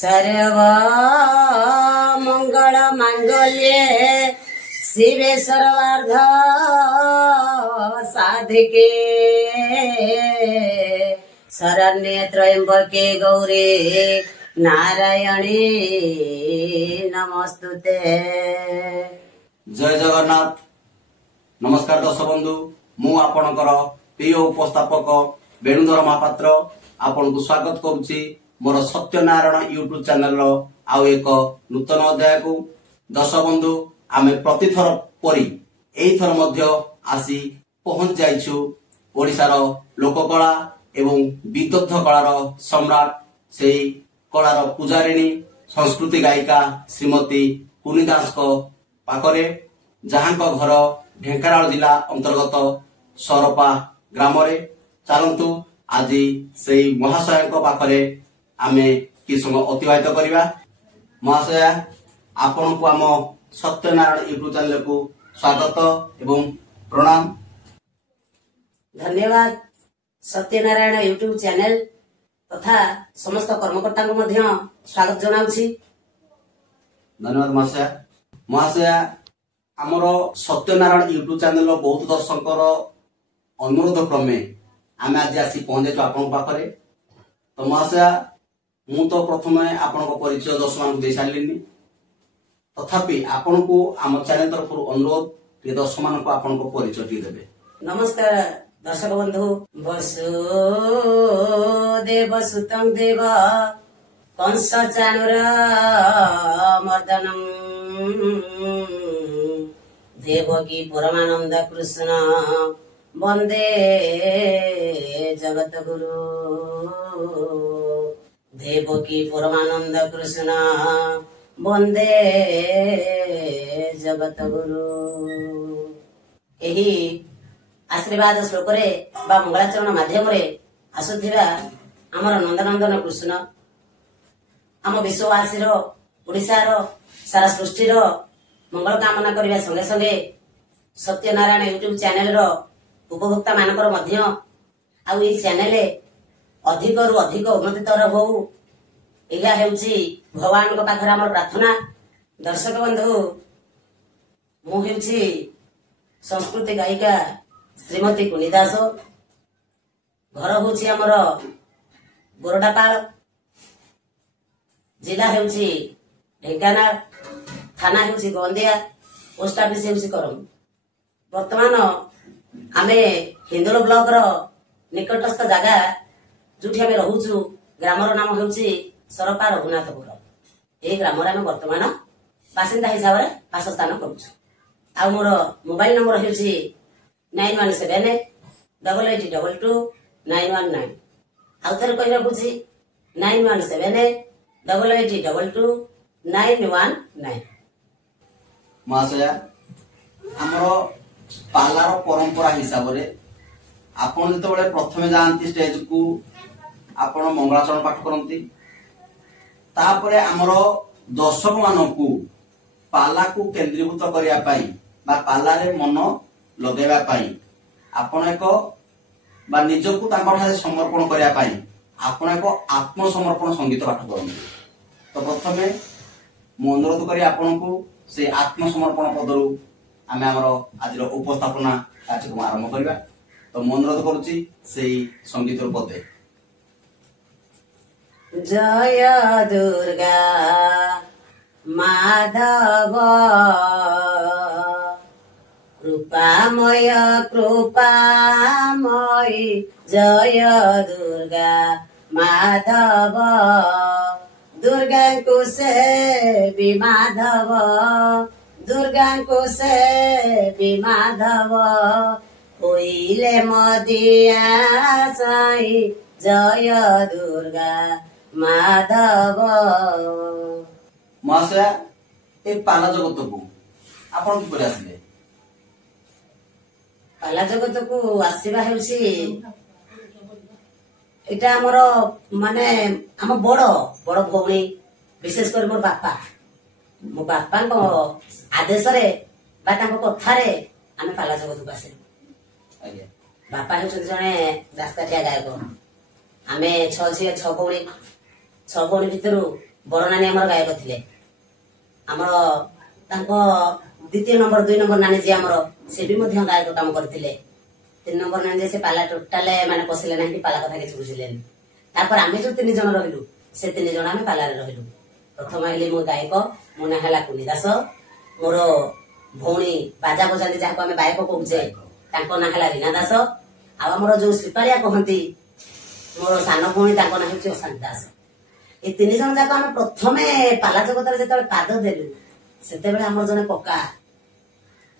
सर्व मंगल मांगल्ये शिवे सर्वार्थ साधिके शरण्ये त्र्यंबके गौरी नारायणी नमस्तुते। जय जगन्नाथ। नमस्कार दर्शक बंधु, मु आपणकर प्रिय उपस्थापक वेणुधर महापात्र आपन को स्वागत करुछि मोर सत्यनारायण यूट्यूब चैनल आउ एक नूतन अध्याय को। दर्शक बंधु, आमे प्रतिथर परी एई थर मध्य आसी पहुंच जाइछु ओडिसार लोककला एवं विदग्ध कलार सम्राट से कलार पूजारिणी संस्कृति गायिका श्रीमती कुनी दास को पाखरे, जहां घर ढेंकानाल जिला अंतर्गत सरपा ग्राम रे। चलतु आज से महाशय पाखरे आमे कि समय अतिबाहित करवा। महाशय, आपण को आम सत्यनारायण यूट्यूब चैनल को स्वागत एवं प्रणाम। धन्यवाद। सत्यनारायण यूट्यूब चैनल तथा समस्त कर्मकर्ता को मध्य स्वागत जनाउछि। धन्यवाद महाशय। महाशय, आमर सत्यनारायण यूट्यूब चैनल बहुत दर्शकर अनुरोध क्रमे आम आज आसी पहुंचु आपण पाखरे। तो महाशय, मु तो प्रथम आपण परिचय दर्शक मान दे सारे, तथापि आपण को आम चैनल तरफ अनुरोध दर्शक मान को आपण परिचय देवे। नमस्कार दर्शक बंधु। वसुदेव सुतं देव कंस चाणूर मर्दनम देवकी परमानंद कृष्ण वंदे जगत गुरु। देवकी परमानंद कृष्ण वंदे जगत गुरु। एही आशीर्वाद श्लोक बा मंगलाचरण माध्यम आसुथिबा आमर नंदनंदन कृष्ण आम विश्ववासी ओडिशार सारा सृष्टिर मंगल कामना करने संगे संगे सत्यनारायण यूट्यूब चैनल उपभोक्ता मानकर मध्य आउ ये चैनल अधिक रु अधिक उन्नतितर हो, यह हेउची भगवान को पाखरे आमर प्रार्थना। दर्शक बंधु, मु हेउची संस्कृति गायिका श्रीमती कुनी दास। घर होउची आमर गोरडापाल, जिला हेउची ढेंकानाल, थाना हेउची गोंदिया, पोस्ट ऑफिस हेउची करम। वर्तमान आमे हिंदोल ब्लॉक रो निकटस्थ जगह जोठी आमे रहूछु ग्रामर नाम हेउची सरपा रघुनाथपुर। ए ग्राम रे आमे वर्तमान बासिंदा हिसाब रे वासस्थान करूछु। आ मोर मोबाइल नंबर हेउची 9178222919। आउ थर कहि रखुछि 9178222919। महाशय, आमर पालार परंपरा हिसाब रे आपण जतबेले प्रथमे जानती स्टेज को आपण मंगलाचरण पाठ करंती, तापरे आमर दर्शक मानकू पाला को केंद्रीभूत करिया पाई बा पाला रे मन लगेबा पाई आपण एक बा निजको तांकर ठारे समर्पण करिया पाई आपण एक आत्मसमर्पण संगीत पाठ करंती। तो प्रथमे मु अनुरोध करी आपण को से आत्मसमर्पण पदरु आमे हमर आजिर उपस्थापना कार्यक्रम आरंभ करबा। तो मु अनुरोध करूची से संगीत पदे। जय दुर्गा माधव कृपामय कृपामयी, जय दुर्गा माधव दुर्गा को सेवी माधव, दुर्गा को सेवी माधव होइले मदिया साई, जय दुर्गा माधव। महाशय, ए पाला जगत को आपण किपरि आसिले? पाला जगत को आसीबा हेउछि एटा हमर माने हम बड़ बड़ भौणी, विशेष कर मोर बापा, मो बापा को आदेश रे बा तांको कथा रे आमे पाला जगत को आसे। बापा हेउछि जने दासकाठिया गायक। आमे 6 भौणी भितरु ବଡ ନାନୀ ଆମର ଗାୟକ ଥିଲେ। ଆମର ତାଙ୍କ ଦ୍ୱିତୀୟ ନମ୍ବର 2 ନମ୍ବର ନାନୀ ଯିଏ ଆମର ସେ ବି ମଧ୍ୟ ଗାୟକ କାମ କରିଥିଲେ। 3 ନମ୍ବର ନାନୀ ସେ ପାଲା ଟୋଟାଲ ମାନେ ପଶିଲେ ନାହିଁ, ପାଲା କଥା କିଛି ବୁଝିଲେନି। ତାପରେ ଆମେ ଯୋଉ 3 ଜଣ ରହିଲୁ ସେ 3 ଜଣ ଆମେ ପାଲାରେ ରହିଲୁ। ପ୍ରଥମ ହେଲି ମୁଁ ଗାୟକ, ମୋ ନାଁ ହେଲା କୁନି ଦାସ। ମୋର ଭଉଣୀ ବାଜା ବଜାନ୍ତି ଯାହାକୁ ଆମେ ବାୟକ କହୁଛେ ତାଙ୍କ ନାଁ ହେଲା ରୀନା ଦାସ। ଆଉ ଆମର ଯୋଉ ଶ୍ରୀପାଳିଆ କହନ୍ତି ମୋର ସାନ ଭଉଣୀ ତାଙ୍କ ନାଁ ହେଉଛି ଅଶାନ୍ତି ଦାସ। ଏ 3 ଜଣ ଯାକ ଆମେ ପ୍ରଥମେ ପାଲା ଜଗତରେ ଯେତେବେଳେ ପାଦ ଦେଲୁ ସେତେବେଳେ ଆମର ଜଣେ କକା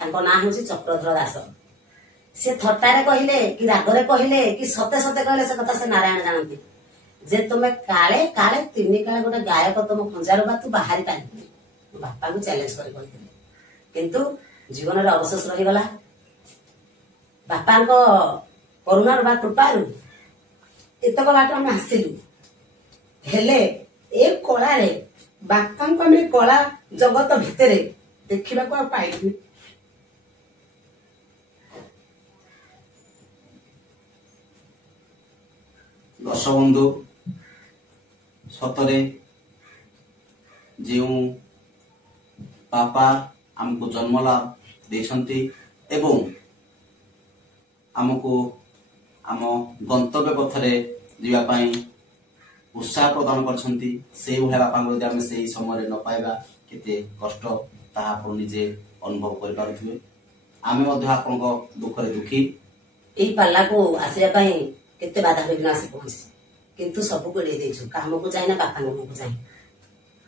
ତାଙ୍କ ନାଁ ହେଉଛି ଚକ୍ରଧର ଦାସ। ସେ ଥଟ୍ଟାରେ କହିଲେ କି ରାଗରେ କହିଲେ କି ସତେ ସତେ କହିଲେ ସେ କଥା ସେ ନାରାୟଣ ଜାଣନ୍ତି ଯେ ତୁମେ କାଳେ କାଳେ 3 କାଳେ ଗୋଟେ ଗାୟକ ତୁମ ଖଞ୍ଜାରୁ ବା ତୁ ବାହାରି ପାରିବୁନି। ମୋ ବାପାଙ୍କୁ ଚ୍ୟାଲେଞ୍ଜ କରି କହିଥିଲେ, କିନ୍ତୁ ଜୀବନରେ ଅବଶେଷ ରହିଗଲା। ବାପାଙ୍କ କରୁଣାରୁ ବା କୃପାରୁ ଏତକ ବାଟ ଆମେ ଆସିଲୁ। ହେଲେ ଏ କଳାରେ ବାପାଙ୍କୁ ଆମେ କଳା ଜଗତ ଭିତରେ ଦେଖିବାକୁ ଆଉ ପାଇଲୁନି। ଦର୍ଶକ ବନ୍ଧୁ, ସତରେ ଯେଉଁ ବାପା ଆମକୁ ଜନ୍ମ ଦେଇଛନ୍ତି ଏବଂ ଆମକୁ ଆମ ଗନ୍ତବ୍ୟ ପଥରେ ଯିବା ପାଇଁ ଉତ୍ସାହ ପ୍ରଦାନ କରିଛନ୍ତି, ସେଇଭଳିଆ ବାପାଙ୍କୁ ଯଦି ଆମେ ସେଇ ସମୟରେ ନ ପାଇବା କେତେ କଷ୍ଟ ତାହା ଆପଣ ନିଜେ ଅନୁଭବ କରିପାରୁଥିବେ। ଆମେ ମଧ୍ୟ ଆପଣଙ୍କ ଦୁଃଖରେ ଦୁଃଖୀ। ଏଇ ପାଲାକୁ ଆସିବା ପାଇଁ କେତେ ବାଧା ବିଘ୍ନ ଆସି ପହଞ୍ଚିଛି, କିନ୍ତୁ ସବୁକୁ ଏଡେଇ ଦେଇଛୁ। କାମକୁ ଯାଇ ନା ବାପାଙ୍କ ମୁହଁକୁ ଯାଇ।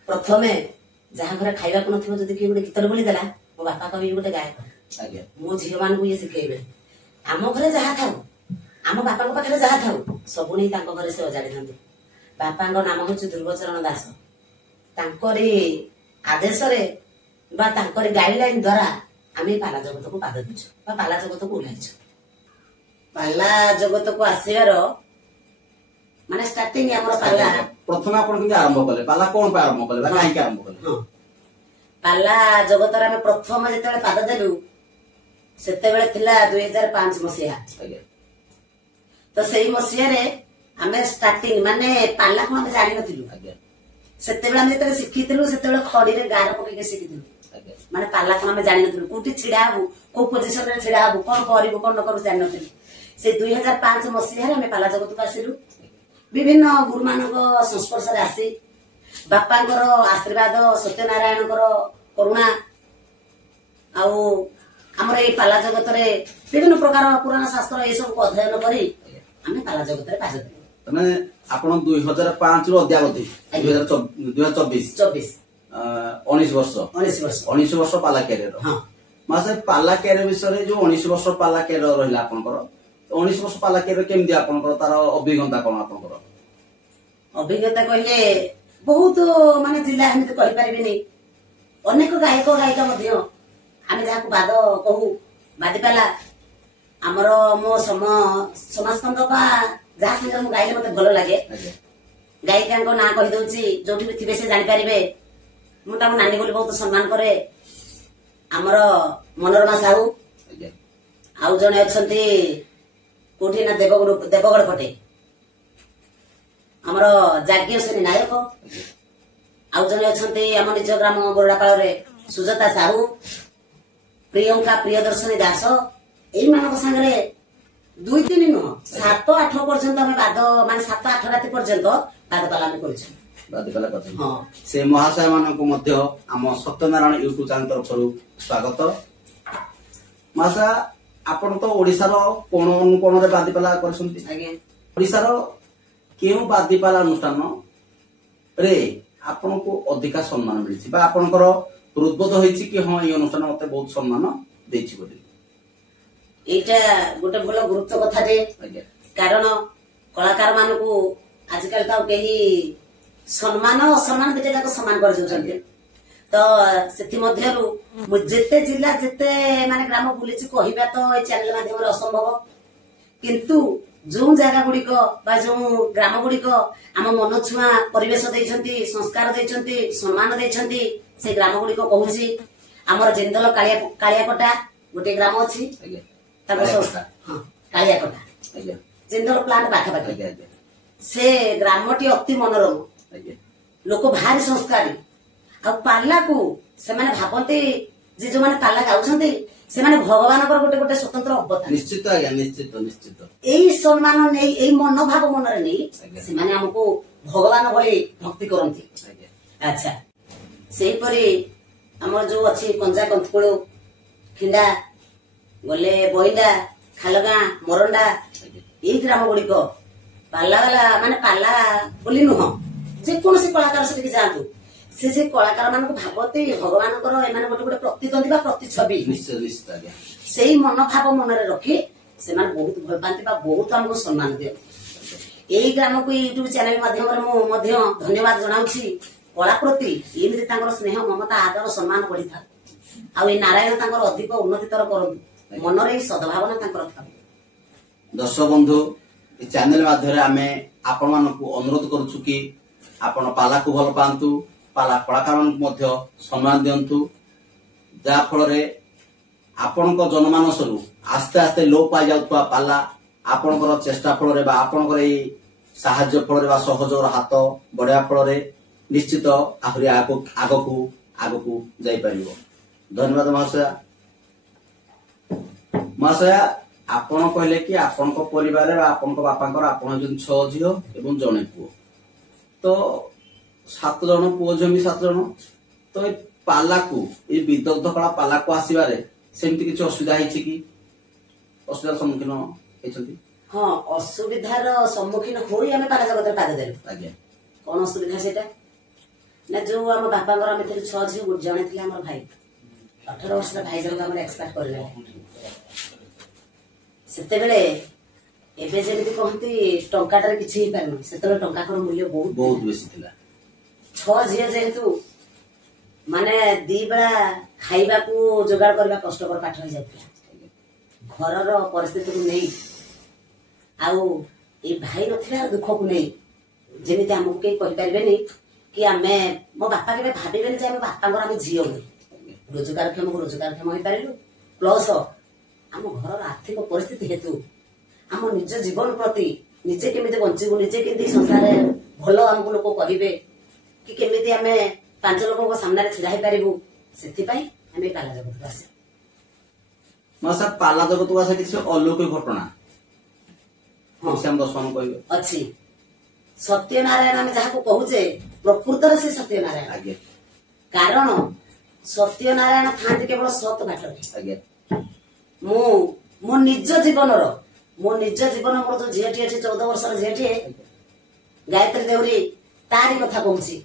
ପ୍ରଥମେ ଯାହା ଘରେ ଖାଇବାକୁ ନଥିବ ଯଦି କିଏ ଗୋଟେ ଗୀତରେ ବୋଲିଦେଲା ମୋ ବାପା କହିବେ ଗୋଟେ ଗାୟକ। ଆଜ୍ଞା, ମୋ ଝିଅ ମାନଙ୍କୁ ଇଏ ଶିଖେଇବେ। ଆମ ଘରେ ଯାହା ଥାଉ, ଆମ ବାପାଙ୍କ ପାଖରେ ଯାହା ଥାଉ ସବୁ ନେଇ ତାଙ୍କ ଘରେ ସେ ଅଜାଡ଼ି ଦିଅନ୍ତି। ବାପାଙ୍କ ନାମ ହେଉଛି ଧ୍ରୁବଚରଣ ଦାସ। ତାଙ୍କରି ଆଦେଶରେ ବା ତାଙ୍କରି ଗାଇଡଲାଇନ ଦ୍ୱାରା ଆମେ ପାଲା ଜଗତକୁ ପାଦ ଦେଇଛୁ ବା ପାଲା ଜଗତକୁ ଓହ୍ଲାଇଛୁ। ପାଲା ଜଗତକୁ ଆସିବାର ମାନେ ଷ୍ଟାର୍ଟିଂ ଆମର ପାଲା। ପ୍ରଥମେ ଆପଣ କେମିତି ଆରମ୍ଭ କଲେ? ପାଲା କଣ ପାଇଁ ଆରମ୍ଭ କଲେ ବା କାହିଁକି ଆରମ୍ଭ କଲେ? ପାଲା ଜଗତରେ ଆମେ ପ୍ରଥମ ଯେତେବେଳେ ପାଦ ଦେଲୁ ସେତେବେଳେ ଥିଲା 2005 ମସିହା। ତ ସେଇ ମସିହାରେ ଆମେ ଷ୍ଟାର୍ଟିଂ ମାନେ ପାଲା କଣ ଆମେ ଜାଣିନଥିଲୁ। ସେତେବେଳେ ଆମେ ଯେତେବେଳେ ଶିଖିଥିଲୁ ସେତେବେଳେ ଖଡିରେ ଗାର ପକେଇକି ଶିଖିଥିଲୁ। ମାନେ ପାଲା କଣ ଆମେ ଜାଣିନଥିଲୁ, କୋଉଠି ଛିଡା ହବୁ, କୋଉ ପୋଜିସନରେ ଛିଡା ହବୁ, କଣ କରିବୁ କଣ ନ କରିବୁ ଜାଣିନଥିଲୁ। ସେ 2005 ମସିହାରେ ଆମେ ପାଲା ଜଗତକୁ ଆସିଲୁ। ବିଭିନ୍ନ ଗୁରୁମାନଙ୍କ ସଂସ୍ପର୍ଶରେ ଆସି ବାପାଙ୍କର ଆଶୀର୍ବାଦ, ସତ୍ୟନାରାୟଣଙ୍କର କରୁଣା ଆଉ ଆମର ଏଇ ପାଲା ଜଗତରେ ବିଭିନ୍ନ ପ୍ରକାର ପୁରାଣ ଶାସ୍ତ୍ର ଏସବୁକୁ ଅଧ୍ୟୟନ କରି ଆମେ ପାଲା ଜଗତରେ ପାଦ ଦେଲୁ। ତମେ ଆପଣ 2005 ରୁ ଅଦ୍ୟାବଧି 2024 19 ବର୍ଷ ପାଲା କ୍ୟାରିୟର। ମାସେ ପାଲା କ୍ୟାରିୟର ବିଷୟରେ ଯୋଉ 19 ବର୍ଷ ପାଲା କ୍ୟାରିୟର ରହିଲା ଆପଣଙ୍କର, 19 ବର୍ଷ ପାଲା କ୍ୟାରିୟର କେମିତି ଆପଣଙ୍କର ତାର ଅଭିଜ୍ଞତା କଣ? ଆପଣଙ୍କର ଅଭିଜ୍ଞତା କହିଲେ ବହୁତ ମାନେ ଜିଲ୍ଲା ଏମିତି କହିପାରିବିନି। ଅନେକ ଗାୟକ ଗାୟିକା ମଧ୍ୟ ଆମେ ଯାହାକୁ ବାଦ କହୁ ବାଦିପାଲା ଆମର ମୋ ସମାଜସ୍କନ୍ଦ ବା ଯାହା ସାଙ୍ଗରେ ମୁଁ ଗାଇଲେ ମତେ ଭଲ ଲାଗେ। ଗାୟିକାଙ୍କ ନାଁ କହିଦଉଛି, ଯୋଉଠି ବି ଥିବେ ସେ ଜାଣିପାରିବେ। ମୁଁ ତାଙ୍କୁ ନାନୀ ବୋଲି ବହୁତ ସମ୍ମାନ କରେ। ଆମର ମନୋରମା ସାହୁ, ଆଉ ଜଣେ ଅଛନ୍ତି କୋଉଠି ନା ଦେବଗଡ଼ ପଟେ ଆମର ଯାଜ୍ଞସେନୀ ନାୟକ, ଆଉ ଜଣେ ଅଛନ୍ତି ଆମ ନିଜ ଗ୍ରାମ ବୋରଡାପାଳରେ ସୁଜତା ସାହୁ, ପ୍ରିୟଙ୍କା ପ୍ରିୟଦର୍ଶନୀ ଦାସ। ଏଇମାନଙ୍କ ସାଙ୍ଗରେ 2-3 ନୁହଁ 7-8 ପର୍ଯ୍ୟନ୍ତ ଆମେ ବାଦ ମାନେ 7-8 ରାତି ପର୍ଯ୍ୟନ୍ତ ବାଦ ପାଲା ଆମେ କରିଛୁ। ସେ ମହାଶୟ ମାନଙ୍କୁ ମଧ୍ୟ ଆମ ସତ୍ୟନାରାୟଣ ୟୁଟ୍ୟୁବ ଚ୍ୟାନେଲ ତରଫରୁ ସ୍ୱାଗତ। ମହାଶୟ ଆପଣ ତ ଓଡିଶାର କୋଣ ଅନୁକୋଣରେ ବାଦିପାଲା କରିଛନ୍ତି। ଓଡିଶାର କେଉଁ ବାଦିପାଲା ଅନୁଷ୍ଠାନ ରେ ଆପଣଙ୍କୁ ଅଧିକା ସମ୍ମାନ ମିଳିଛି ବା ଆପଣଙ୍କର ହୃଦବୋଧ ହେଇଛି କି ହଁ ଏଇ ଅନୁଷ୍ଠାନ ମତେ ବହୁତ ସମ୍ମାନ ଦେଇଛି ବୋଲି? ଏଇଟା ଗୋଟେ ଭଲ ଗୁରୁତ୍ୱ କଥାଟେ। କାରଣ କଳାକାର ମାନଙ୍କୁ ଆଜିକାଲି ତ କେହି ସମ୍ମାନ ଅସମ୍ମାନ ଦିଟା ଯାକ ସମାନ କରିଦଉଛନ୍ତି। ତ ସେଥିମଧ୍ୟରୁ ମୁଁ ଯେତେ ଜିଲ୍ଲା ଯେତେ ମାନେ ଗ୍ରାମ ବୁଲିଛି କହିବା ତ ଏ ଚ୍ୟାନେଲ ମାଧ୍ୟମରେ ଅସମ୍ଭବ। କିନ୍ତୁ ଯୋଉ ଜାଗା ଗୁଡିକ ବା ଯୋଉ ଗ୍ରାମ ଗୁଡିକ ଆମ ମନ ଛୁଆଁ ପରିବେଶ ଦେଇଛନ୍ତି, ସଂସ୍କାର ଦେଇଛନ୍ତି, ସମ୍ମାନ ଦେଇଛନ୍ତି, ସେ ଗ୍ରାମ ଗୁଡିକ କହୁଛି। ଆମର ଜିନ୍ଦଲ କାଳିଆକଟା ଗୋଟେ ଗ୍ରାମ ଅଛି, ତାଙ୍କ କାଳିଆକଟା ଜିନ୍ଦଲ ପ୍ଲାଣ୍ଟ ପାଖାପାଖି। ସେ ଗ୍ରାମଟି ଅତି ମନୋରମ। लोक भारी संस्कारी पाला को से भावती जे जो मैंने पाला गाउछन्ते से माने भगवान गोटे गोटे स्वतंत्र अवतार निश्चित आज्ञा निश्चित निश्चित एई सम्मान नै एई मनोभाव मनरे नै से माने हमको भगवान भली भक्ति करंती। अच्छा सेही परी हमर जो अछि कंजा कंथकुळ खिंडा गले बइडा खालगा मरंडा एई ग्राम गुडी को पाला वाला माने पाला बोली नुह जे कोनसी कलाकार से जातु से कलाकार मान भावती भगवान गोटे गोटे प्रतिद्वंदी प्रतिच्छवि निश्चित निश्चित आज्ञा से मनोभाव मनरे रखी से बहुत भल पाती बहुत आमको सम्मान दियंती। यही ग्राम को यूट्यूब चैनल माध्यम धन्यवाद जनाऊँगी कला प्रति एमती स्नेह ममता आदर सम्मान बढ़ी था आ नारायण अधिक उन्नतितर कर मनरे सद्भावना था। दर्शक बंधु चैनल माध्यम आमे आपण मानकु अनुरोध करूछु कि आपण पाला को भल पांतु पाला कलाकार मध्य सम्मान दियंतु जा फल रे आपणक जनमानस रु आस्ते आस्ते लोप पाई जाउतवा पाला आपणकर चेष्टा फल रे बा आपणकर ए साहाय्य फल रे बा सहयोग हाथ बढ़िया फल रे निश्चित आहुरी आगकू जाई परिबो। धन्यवाद महाशय। महाशय आपण कहले कि आपणक परिवार रे आपणक बापांकर आपण जन 6 झियो एवं जणे पुओ तो 7 जन पुओ झियो 7 जन तो ए पाला को ए विदग्ध कला पाला को आसीबारे सेमति किछ असुविधा हिछि कि असुविधार सम्मुखीन हेछंती? हां असुविधार सम्मुखीन होई हमें पाला जगत पाद देलु। आज्ञा कोन असुविधा सेटा ना जो हम बापांकर हम 6 झियो जणे थिले हमर भाई 18 वर्ष भाई जन हमर एक्सपर्ट करले सेते बेले एबे जेमिति कहंती टंकाटार किछि ही पारनु सेते टंका कर मूल्य बहुत बेसी थिला। 6 झियो जेहेतु माने दी बेला खाइबा को जोगाड़ करबा कष्टकर पाठ हो जातिला घरर परिस्थिति को नहीं आउ ए भाई नथिला दुख को नहीं जेमिति हमको के कहि परबेनी कि आमे मो बापा के भाबिबेनी जे हम बापा घर हम झियो रोजगार क्षम होई पारिलु प्लस आम घर आर्थिक परिस्थिति हेतु आम निज जीवन प्रति निजे केमिति बंचिबु निजे केमिति संसार भलो हमको लोक करिवे कि केमिति आमे 5 लोगों को सामने छिड़ा ही पारिबु सेति पई आमे पाला जगत को आसे। मासा पाला जगत को आसे किछ अलौकिक घटना हां से हम दर्शन कहबे अछि सत्यनारायण आमे जहा को कहूजे प्रकृतर से सत्यनारायण आगे कारण सत्यनारायण थांती केवल सत बाटरे आगे मो निज जीवन मोर जो झीटी अच्छे 14 वर्ष झीटी गायत्री देउरी तारी कथा कहूची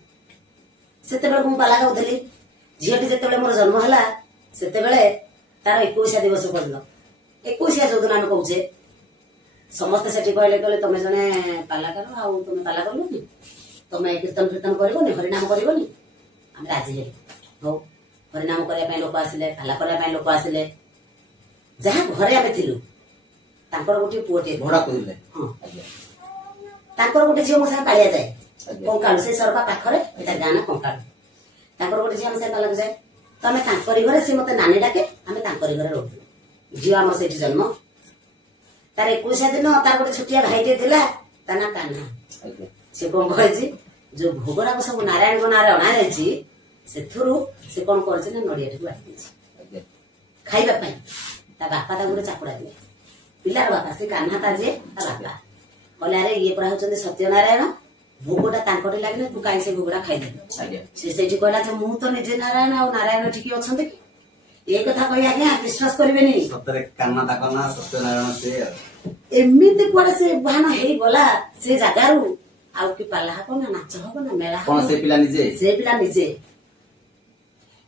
सेते बेले मु पाला गाउथली झीटी जेते मोर जन्म हला सेते बेले तार 21 दिवस पड़ल 21 जो दिन हम कहूचे समस्त सेठी कहले कहले तमे जने पाला करो आ तमे पाला करलो तमे कीर्तन करबोनी हरिनाम करबोनी हम राजी हेलु हो हरिनाम करया पई लोक आसिले पाला करया पई लोक आसिले जहा घरे आमे थिलु तांकर गोटे पुओटे भड़ा कइले हां तांकर गोटे झियो मोसा पालिया जाय कंकाळ से सरपा पाखरे एटा गाना कंकाळ तांकर गोटे झियो मोसा पाला जाय तमे तांकरी घरे से मते नानी डाके आमे तांकरी घरे रहू झियो हमर सेठी जन्म तार 21 दिन तार गोटे छोटिया भाईटे थिला ताना कान्हा से कोन कहछि जो भोगरा को सब नारायण को नारायण अना जायछि सेथुरु से कोन करछि ना नडिया ठु आछि खाइबा पई ता बापा ता गोटे चापुड़ा दिले पिलार बापा से कान्हा ता जे ता बापा कहले अरे ये परा होचंदी सत्यनारायण भोगटा तांकटे लागने तू काई से भोगरा खाइ दे से सेठी कहला जे मु तो निजे नारायण आ नारायण ठिकी अछंती कि ए कथा कहि आज्ञा विश्वास करबेनी सतरे कान्हा ता कना सत्यनारायण से एमिति कोडे से बहान हेई गला से जागारु आउ कि पाला को ना नाच हो ना मेला कोन से पिला निजे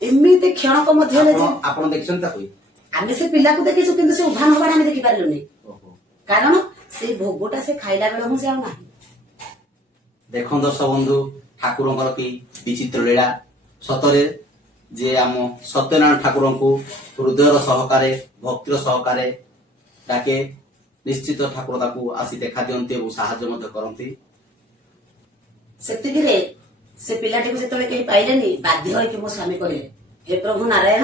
एमिति क्षणक मध्ये ले आपण देखछन ता कोई आमे से पिला को देखिछु किंतु से उभान होबार आमे देखि पारलुनी कारण से भोगटा से खाइला बेला हूं से आउ नाही। देखो दर्शक बंधु ठाकुरंकर की विचित्र लीला सतरे जे आम सत्यनारायण ठाकुर को हृदयर सहकारे भक्तिर सहकारे ताके निश्चित ठाकुर ताकू आसी देखा दियंती और साहाय्य मध्य करंती सेतिगिरे से पिलाटी को जेतले केही पाइलेनी बाध्य होय कि मो स्वामी कहले हे प्रभु नारायण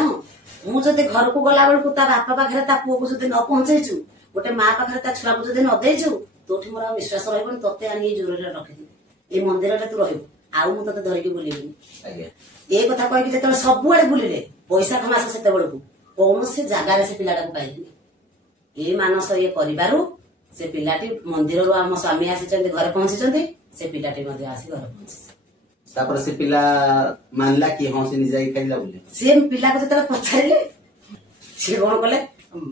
मु जदि घर को गला बेल को ता बापा पाखरे ता पुओ को जदि न पहुंचैछु गोटे मां पाखरे ता छुआ को जदि न देइछु तोठी मोर विश्वास रहबन तते आनी जोर रे रखि दे ए मंदिर रे तू रहबो आउ मु तते धरिकी बुलिबिनी ଆଜ୍ଞା ए कथा कहि जेतेबेले सबुआडे बुलिले वैशाख मास सेतेबेलकु कौनसी जगार से पिलाटा पाइलिनी ये मानस ये परिवारु से पिलाटी मंदिर आम स्वामी आसी घरे पहुंची से पिलाटी आसी घर पहुंची तापर से पिला मानला कि हाँ से निजा खाइला बोले से पिला को जब पचारे सी कौन कले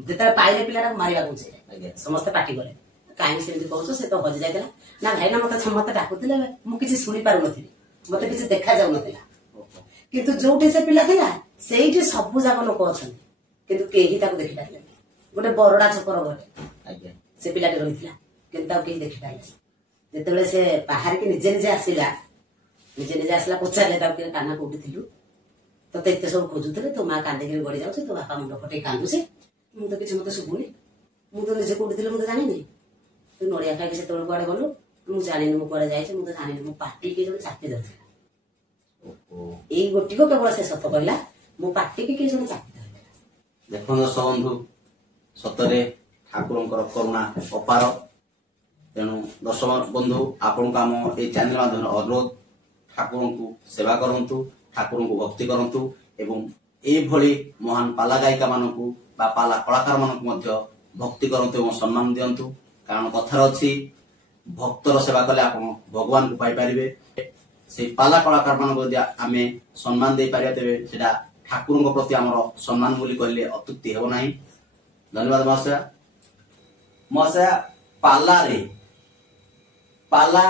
जिते पाइले पिलाटा मारिबा ଆଜ୍ଞା समस्ते पार्टी कले कहीं से कहूँ से तो हजि जाइला ना भाई ना मत मत डाकुले मुझे शुणी पार नी मत किसी देखा जाऊ नथिला किंतु जोठी से पिला थिला सेठी सबु जाक लोक अछन किंतु केही ताको देखि पाइले गोटे बरडा छपर गले ଆଜ୍ଞା से पिलाटे रहिथिला किंतु ताको केही देखि पाइले जेतेबेले से बाहर के निजे निजे आसिला पचारे ताको काना कोठी थिलु तो एते सब खोजुଥିଲେ तो मां कांदे के गड़ी जाउछ तो बापा मुंड फटे कांदुছে मु तो किछ मते सुबुनी मु तो निजे कोठी थिले मु तो जानिनी तू नड़िया खाई से तोड़ कुआडे गलु मु जानिनी मु कुआडे जाइछ मु तो जानिनी मु पार्टी के जण चापी दथिला एई गोटी को केवल से सत कहला मु पार्टी के जण चापी दथिला देखो दर्शक बंधु सतरे ठाकुरंकर करुणा अपार तेणु दर्शक बंधु आपन को आम ए चैनल माध्यम अनुरोध ठाकुर को सेवा करंतु ठाकुर को भक्ति करंतु एवं ए भली महान पाला गायिका मानकु बा पाला कलाकार मानकु मध्य भक्ति करंतु एवं सम्मान दियंतु कारण कथार अछि भक्तर सेवा कले आपण भगवान को पाई परिबे से पाला कलाकार मानक यदि आमे सम्मान दे पारिया तेबे सेटा ठाकुर प्रति आमर सम्मान बोली कहले अत्युक्ति हेबो नाही धन्यवाद महाशय महाशय पाला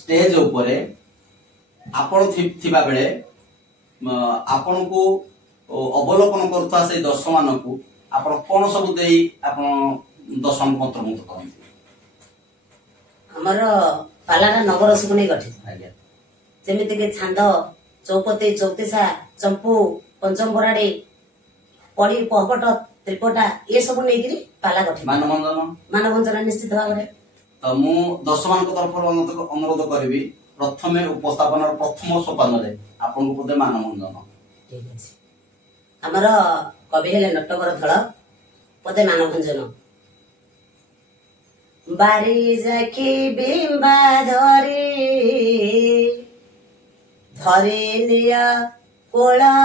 स्टेज उपरे आपण थिबा बेले आपण को अवलोकन करता से दर्शक मानकु आपण कोन सब देई आपण दर्शन मंत्र मुक्त करंती हमर पालारा नगर सुख नहीं गठित आज्ञा जेमिति के छांद चौपती चौतीसा चंपू पंचम बराडी पड़ी पहपट त्रिपटा ये सब नहीं करी पाला गठित मानवंजन निश्चित भाव में तो मु दर्शक मान तरफ अनुरोध करी प्रथमे उपस्थापन प्रथम सोपान रे आपन को पदे मानवंजन ठीक अछि हमर कवि हेले नटवर धळ पदे मानवंजन बारी जाके बिंबा धरे निया कोला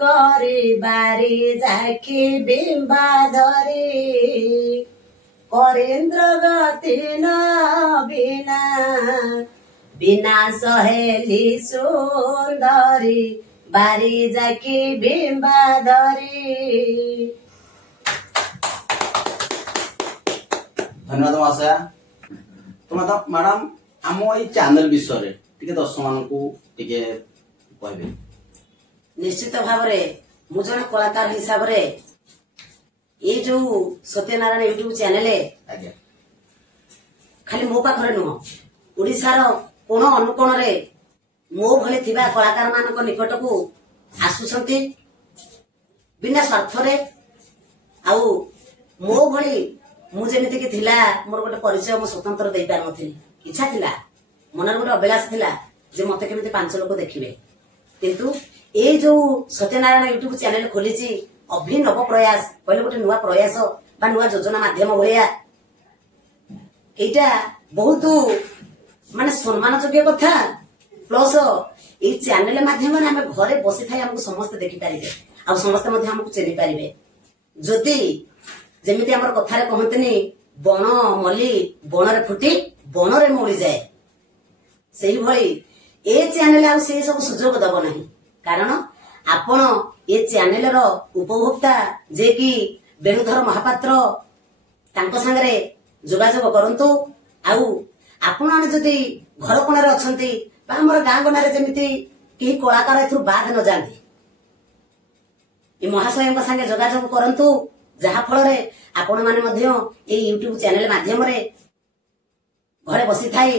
करी बारी जाके बिंबा धरे करेन्द्र गति न बिना बिना सहेली सुंदरी बारी जाके बिंबा धरे धन्यवाद महाशय तो मैडम आम ये चैनल विषय टिके दर्शक मानकु टिके कहबे निश्चित भाव मु जन कलाकार हिसाब रे ये जो सत्यनारायण यूट्यूब चैनल आज्ञा खाली मो पाखरे नुह ओडिशार कोण अनुकोण रे मो भले थिबा कलाकार मानक निकट को आसुछंती बिना स्वार्थ रे आउ मो भली मु जेमिति कि थिला मोर गोटे परिचय मु स्वतंत्र देई पार नथिली इच्छा थिला मनर गोटे अभिलाष थिला जे मते केमिति 5 लोक देखिबे किंतु ए जो सत्यनारायण यूट्यूब चैनल खोलीची अभिनव प्रयास कहले गोटे नुआ प्रयास बा नुआ योजना माध्यम भलिया एटा बहुत माने सम्मान योग्य कथा प्लस ए चैनल माध्यम रे हम घरे बसी थाई हमको समस्त देखि पारिबे आ समस्त मध्ये हमको चिनि पारिबे जदि जेमिति हमर कथा रे कहंतनी बण मली बण रे फुटी बण रे मोळी जाए सेही भली ए चैनल आ से सब सुजोग दब नाही कारण आपण ए चैनल रो उपभोक्ता जे कि वेणुधर महापात्र तांको संगरे जोगाजोग करंतु आउ आपण माने जदि घर कोणारे अछंती बा हमर गां गनारे जेमिति कि कलाकार एथु बाद न जांती ए महाशयଙ୍କ संगे जोगाजोग करंतु जहा फल रे आपण माने मध्ये ए YouTube चैनल माध्यम रे घरे बसी थाई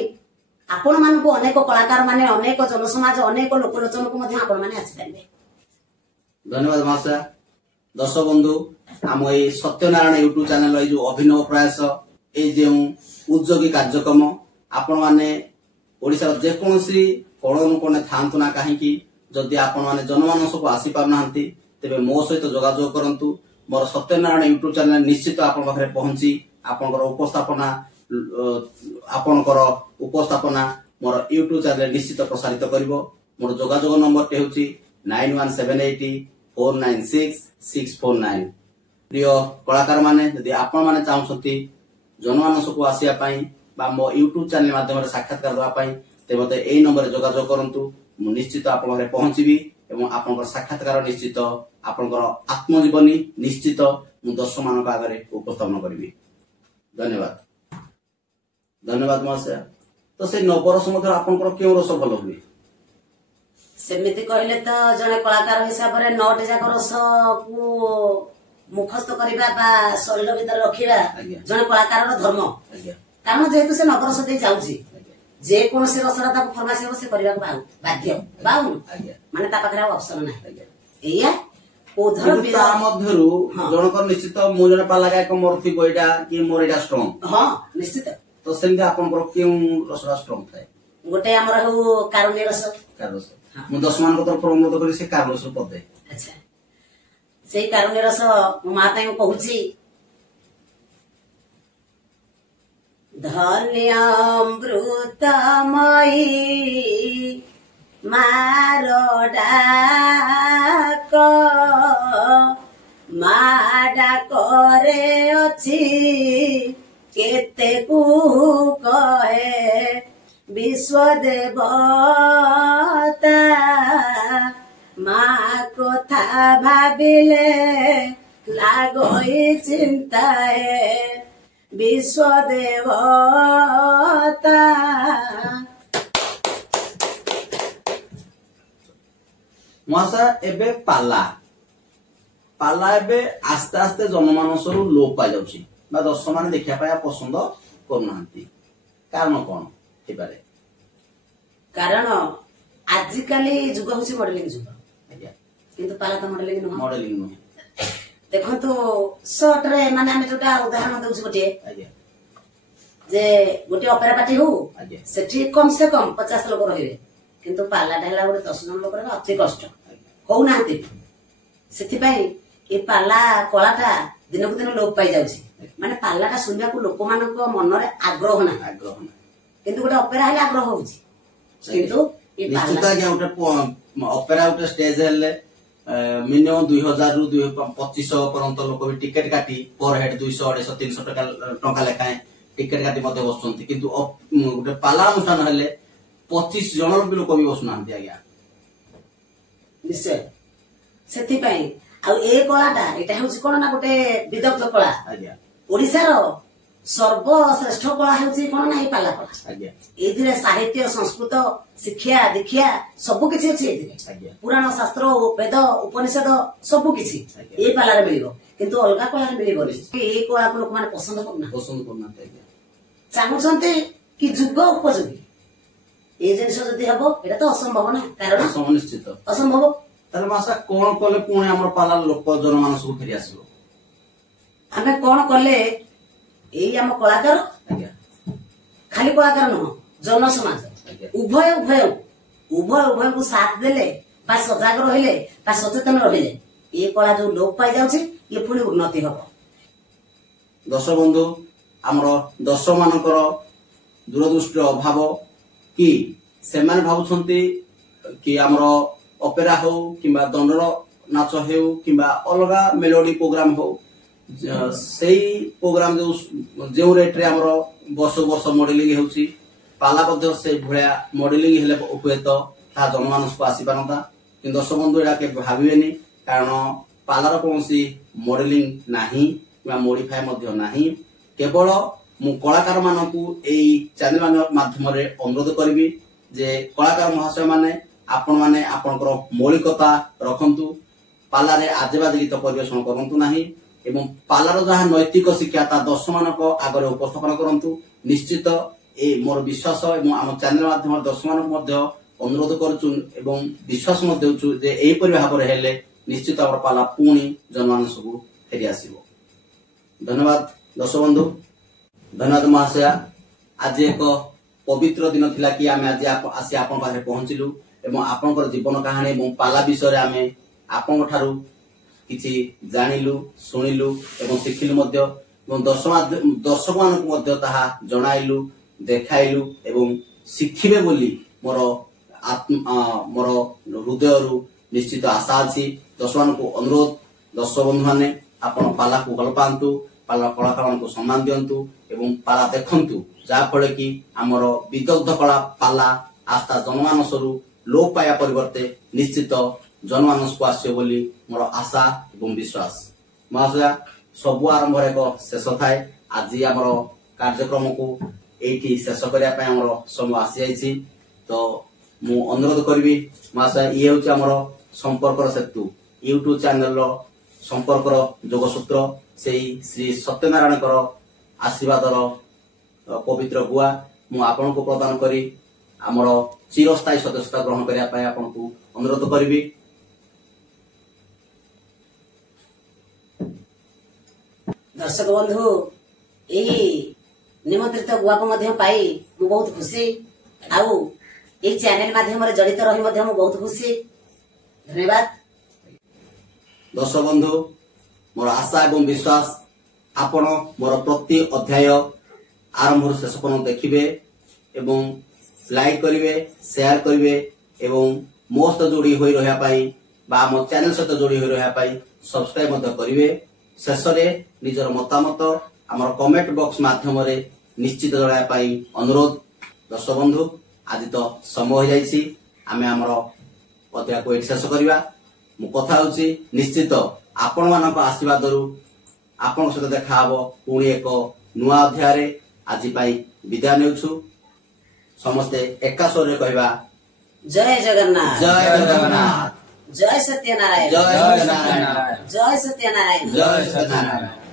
आपण मानको अनेक कलाकार माने अनेक जनसमाज अनेक लोकलोचन को मध्ये आपण माने आसी पाइबे धन्यवाद महाशय दर्शक बंधु आम ये सत्यनारायण यूट्यूब चैनल जो अभिनव प्रयास ये जो उद्योगी कार्यक्रम आपण माने ओडिसा जेकोसी कोण अनुकोण थांतु ना कहीं जदि आपण माने जनमानस को आसी पारना तेबे मो सहित जोगाजोग करंतु मोर सत्यनारायण यूट्यूब चैनल निश्चित आपण पाखरे पहुंची आपनकर उपस्थापना मोर यूट्यूब चैनल निश्चित प्रसारित करिवो। मोर जोगाजोग नंबर टे होची 9178496649। प्रिय कलाकार माने यदि आपण माने चाहउछंती जनमानस को आसिया पई बा मो यूट्यूब चैनल माध्यम रे साक्षात्कार दवा पई ते मते एई नंबर रे जोगाजोग करंतु। मु निश्चित आपण घरे पहुंचीबी एवं आपनकर साक्षात्कार निश्चित आपनकर आत्मजीवनी निश्चित मु दर्शक मानक आगरे उपस्थापन करिवि। धन्यवाद धन्यवाद महाशय। तो से नवरस मध्य आपनकर केउ रस भल हुए? सेमिति कहले तो जने कलाकार हिसाब रे 9 जाक रस को मुखस्त करिबा बा शरीर भीतर रखिबा जने कलाकार रो धर्म। कारण जेहेतु से नवरस दे जाउची जे कोन से रसरा ता फरमासी हो से करिबा बाध्य बाउ माने ता पाखरा ऑप्शन नाही एया ओधर ता मध्यरु जनकर निश्चित मु जने पाला गायक मोर थी बइडा कि मोर एडा स्ट्रांग। हां निश्चित। तो सेंदे आपनकर केउ रसरा स्ट्रांग थाए? गोटे हमर हो कारुण्य रस। काररस मु 10 मान को तर प्रमोद करी से काररस पदे। अच्छा से कारुण्य रस माता को कहूची धन्यामृतमयी मारो डाक माडा करे अछि केते कु कहे विश्वदेवता माँ कथा भाविले लागई चिंताए विश्वदेवता। महाशय एबे पाला एबे आस्ते आस्ते जनमानसरु लोप पाइ जाउछि बा दर्शक माने देखिया पाया पसंद करनांती। कारण कोन हेबारे? कारण आजिकाली जुग होछि मॉडलिंग जुग। किंतु पाला तो मॉडलिंग नुह देखंतु शॉर्ट रे माने हम जोटा उदाहरण दउछु गोटे जे गोटे ऑपेरा पार्टी हो सेठी कम से कम 50 लोग रहिबे किंतु पाला ढाला गोटे 10 जन लोक रे अति कष्ट हो नांती। सेति पई ए पाला कलाटा दिन को दिन लोप पाई जाउछि माने पालाटा सुनिया को लोक मानक मन रे आग्रह ना किंतु गोटे ऑपेरा हेले आग्रह होउछि किंतु ए निश्चित आज्ञा गोटे ऑपेरा गोटे स्टेज हेले मिनिमम 2000 रु 2500 पर्यंत लोक भी टिकेट काटी पर हेड 200 250 300 टका लेखाए टिकेट काटी मते बसुंती किंतु गोटे पाला अनुष्ठान हेले 25 जन लोक भी बसुनांती आज्ञा। निश्चय सेति पई आ ए कलाटा एटा होछि कोन ना गोटे विदग्ध कला आज्ञा ओडिसा रो सर्वश्रेष्ठ कला होछि कोन ना ए पाला कला आज्ञा। एदिरे साहित्य संस्कृत शिक्षा दीक्षा सब किछि अछि एदिरे पुराण शास्त्र वेद उपनिषद सब किछि ए पाला रे मिलिबो किंतु अलगा कला रे मिलिबो ए कला को लोक माने पसंद करना आज्ञा चाहुछन्ते कि जुग उपयोगी ए जिनिस जदि हबो एटा तो असंभव ना कारण निश्चित असंभव। ताले मासा कोन कले पुणे हमर पाला लोक जन मानस को फेरि आसीबो हमें कोन कले एई हम कलाकार आज्ञा खाली कलाकार न जन समाज उभय उभय उभय उभय को साथ देले बा सजाग रहिले बा सचेतन रहिले ए कला जो लोप पाई जाउछि ये पुणी उन्नति हबो। दर्शक बंधु हमर दर्शक मानकर दूरदृष्टि अभाव कि सेमाने भाबुछंती कि हमर ऑपेरा हो किंबा दंडर नाच हो किंबा अलगा मेलोडी प्रोग्राम हो सेई प्रोग्राम जो रेट रे हमर वर्ष वर्ष मॉडलिंग होउची पाला बद्ध से भुळ्या मॉडलिंग हेले उपयत ता जनमानस को आसी पारंता किंतु दर्शक बंधु एटा के भाबिबेनी कारण पालार कोनसी मॉडलिंग नाही किंबा मॉडिफाई मध्य नाही केवल मु कलाकार मानकू एई चैनल माध्यम रे अनुरोध करबी जे कलाकार महाशय माने आपनकर मौलिकता रखंतु पाला रे आजबाज गीत परिवेषण करंतु नाही एवं पालार जहा नैतिक शिक्षा ता दर्शक मानक आगरे उपस्थापन करंतु। निश्चित ए मोर विश्वास एवं आम चैनल माध्यम दर्शक मानक मध्य अनुरोध करछु एवं विश्वास मध्य देउछु जे एई परि भाबरे हेले निश्चित हमर पाला पुणी जनमानस को फेरि आसीबो। धन्यवाद दर्शक बंधु धन्यवाद महाशय। आज एक पवित्र दिन थिला कि आमे आज आसी आपन पाखरे पहुंचिलु एवं आपनकर जीवन कहानी एवं पाला विषय आमे आपन ठारू किछि जानिलु सुनिलु एवं सिखिलु मध्य एवं दर्शक मानक मध्य ताहा जणाइलु देखाइलु एवं ଶିଖିବେ ବୋଲି ମୋର ମୋର ହୃଦୟରୁ ନିଶ୍ଚିତ ଆଶା ଅଛି। ଦର୍ଶକମାନଙ୍କୁ ଅନୁରୋଧ, ଦର୍ଶକ ବନ୍ଧୁ ମାନେ ଆପଣ ପାଲାକୁ ଭଲ ପାଆନ୍ତୁ, ପାଲା କଳାକାରମାନଙ୍କୁ ସମ୍ମାନ ଦିଅନ୍ତୁ ଏବଂ ପାଲା ଦେଖନ୍ତୁ, ଯାହା ଫଳରେ କି ଆମର ବିଦଗ୍ଧ କଳା ପାଲା ଆସ୍ଥା ଜନମାନସରୁ ଲୋପ ପାଇବା ପରିବର୍ତ୍ତେ ନିଶ୍ଚିତ ଜନମାନସକୁ ଆସିବ ବୋଲି ମୋର ଆଶା ଏବଂ ବିଶ୍ୱାସ। ମହାଶୟା, ସବୁ ଆରମ୍ଭରେ ଏକ ଶେଷ ଥାଏ। ଆଜି ଆମର କାର୍ଯ୍ୟକ୍ରମକୁ ଏଇଠି ଶେଷ କରିବା ପାଇଁ ଆମର ସମୟ ଆସିଯାଇଛି। ତ ମୁଁ ଅନୁରୋଧ କରିବି ମହାଶୟ, ଇଏ ହେଉଛି ଆମର ସମ୍ପର୍କର ସେତୁ ୟୁଟ୍ୟୁବ ଚ୍ୟାନେଲର ସମ୍ପର୍କର ଯୋଗସୂତ୍ର, ସେଇ ଶ୍ରୀ ସତ୍ୟନାରାୟଣଙ୍କର ଆଶୀର୍ବାଦର ପବିତ୍ର ଗୁଆ ମୁଁ ଆପଣଙ୍କୁ ପ୍ରଦାନ କରି ଆମର ଚିରସ୍ଥାୟୀ ସଦସ୍ୟତା ଗ୍ରହଣ କରିବା ପାଇଁ ଆପଣଙ୍କୁ ଅନୁରୋଧ କରିବି। ଦର୍ଶକ ବନ୍ଧୁ, ଏହି ନିମନ୍ତ୍ରିତ ଗୁଆକୁ ମଧ୍ୟ ପାଇ ମୁଁ ବହୁତ ଖୁସି, ଆଉ ଏହି ଚ୍ୟାନେଲ ମାଧ୍ୟମରେ ଜଡ଼ିତ ରହି ମଧ୍ୟ ମୁଁ ବହୁତ ଖୁସି। ଧନ୍ୟବାଦ। ଦର୍ଶକ ବନ୍ଧୁ, ମୋର ଆଶା ଏବଂ ବିଶ୍ୱାସ ଆପଣ ମୋର ପ୍ରତି ଅଧ୍ୟାୟ ଆରମ୍ଭରୁ ଶେଷ ପର୍ଯ୍ୟନ୍ତ ଦେଖିବେ ଏବଂ ଲାଇକ୍ କରିବେ, ସେୟାର କରିବେ ଏବଂ ମୋ ସହିତ ଯୋଡ଼ି ହୋଇ ରହିବା ପାଇଁ ବା ମୋ ଚ୍ୟାନେଲ ସହିତ ଯୋଡ଼ି ହୋଇ ରହିବା ପାଇଁ ସବସ୍କ୍ରାଇବ ମଧ୍ୟ କରିବେ। ଶେଷରେ ନିଜର ମତାମତ ଆମର କମେଣ୍ଟ ବକ୍ସ ମାଧ୍ୟମରେ ନିଶ୍ଚିତ ଜଣାଇବା ପାଇଁ ଅନୁରୋଧ। ଦର୍ଶକ ବନ୍ଧୁ, ଆଜି ତ ସମୟ ହୋଇଯାଇଛି, ଆମେ ଆମର ଅଧ୍ୟାୟକୁ ଏଠି ଶେଷ କରିବା। ମୁଁ କଥା ହେଉଛି ନିଶ୍ଚିତ ଆପଣମାନଙ୍କ ଆଶୀର୍ବାଦରୁ ଆପଣଙ୍କ ସହିତ ଦେଖାହବ ପୁଣି ଏକ ନୂଆ ଅଧ୍ୟାୟରେ। ଆଜି ପାଇଁ ବିଦାୟ ନେଉଛୁ। ସମସ୍ତେ ଏକା ସ୍ୱରରେ କହିବା, ଜୟ ଜଗନ୍ନାଥ, ଜୟ ଜଗନ୍ନାଥ, ଜୟ ସତ୍ୟନାରାୟଣ, ଜୟ ସତ୍ୟନାରାୟଣ, ଜୟ ସତ୍ୟନାରାୟଣ। ଜୟ ସତ୍ୟନାରାୟଣ।